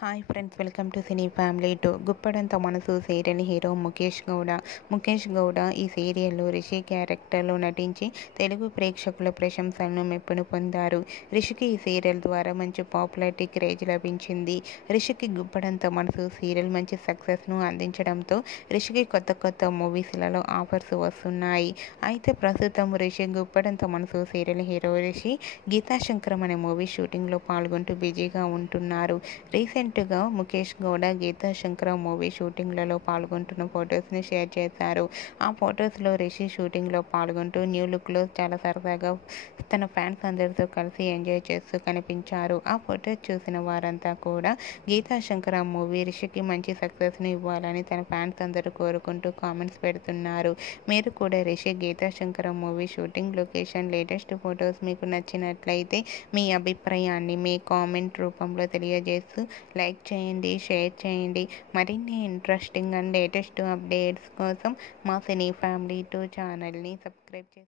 Hi friends, welcome to cine family two. Guppedantha Manasu serial hero Mukesh Gowda. Mukesh Gowda ఈ సీరియల్లో రిషి క్యారెక్టర్లో నటించి తెలుగు ప్రేక్షకుల ప్రశంసలను మెప్పును పొందారు. రిషికి ఈ సీరియల్ ద్వారా మంచి పాపులారిటీ, క్రేజ్ లభించింది. రిషికి గుప్పడంత మనసు సీరియల్ మంచి సక్సెస్ను అందించడంతో రిషికి కొత్త కొత్త మూవీస్లలో ఆఫర్స్ వస్తున్నాయి. అయితే ప్రస్తుతం రిషి గుప్పడంత మనసు సీరియల్ హీరో రిషి గీతాశంకరం అనే మూవీ షూటింగ్లో పాల్గొంటూ బిజీగా ఉంటున్నారు. రీసెంట్గా ముఖేష్ గౌడ గీతాశంకరం మూవీ షూటింగ్లలో పాల్గొంటున్న ఫొటోస్ని షేర్ చేశారు. ఆ ఫొటోస్లో రిషి షూటింగ్లో పాల్గొంటూ న్యూ లుక్లో చాలా సరదాగా తన ఫ్యాన్స్ అందరితో కలిసి ఎంజాయ్ చేస్తూ కనిపించారు. ఆ ఫొటోస్ చూసిన వారంతా కూడా గీతాశంకరం మూవీ రిషికి మంచి సక్సెస్ను ఇవ్వాలని తన ఫ్యాన్స్ అందరూ కోరుకుంటూ కామెంట్స్ పెడుతున్నారు. మీరు కూడా Rishi Geethashankaram movie shooting location latest photos మీకు నచ్చినట్లయితే మీ అభిప్రాయాన్ని మీ కామెంట్ రూపంలో తెలియజేస్తూ లైక్ చేయండి, షేర్ చేయండి. మరిన్ని ఇంట్రెస్టింగ్ అండ్ లేటెస్ట్ అప్డేట్స్ కోసం మా సినీ ఫ్యామిలీ 2 ఛానల్ని సబ్స్క్రైబ్ చేయండి.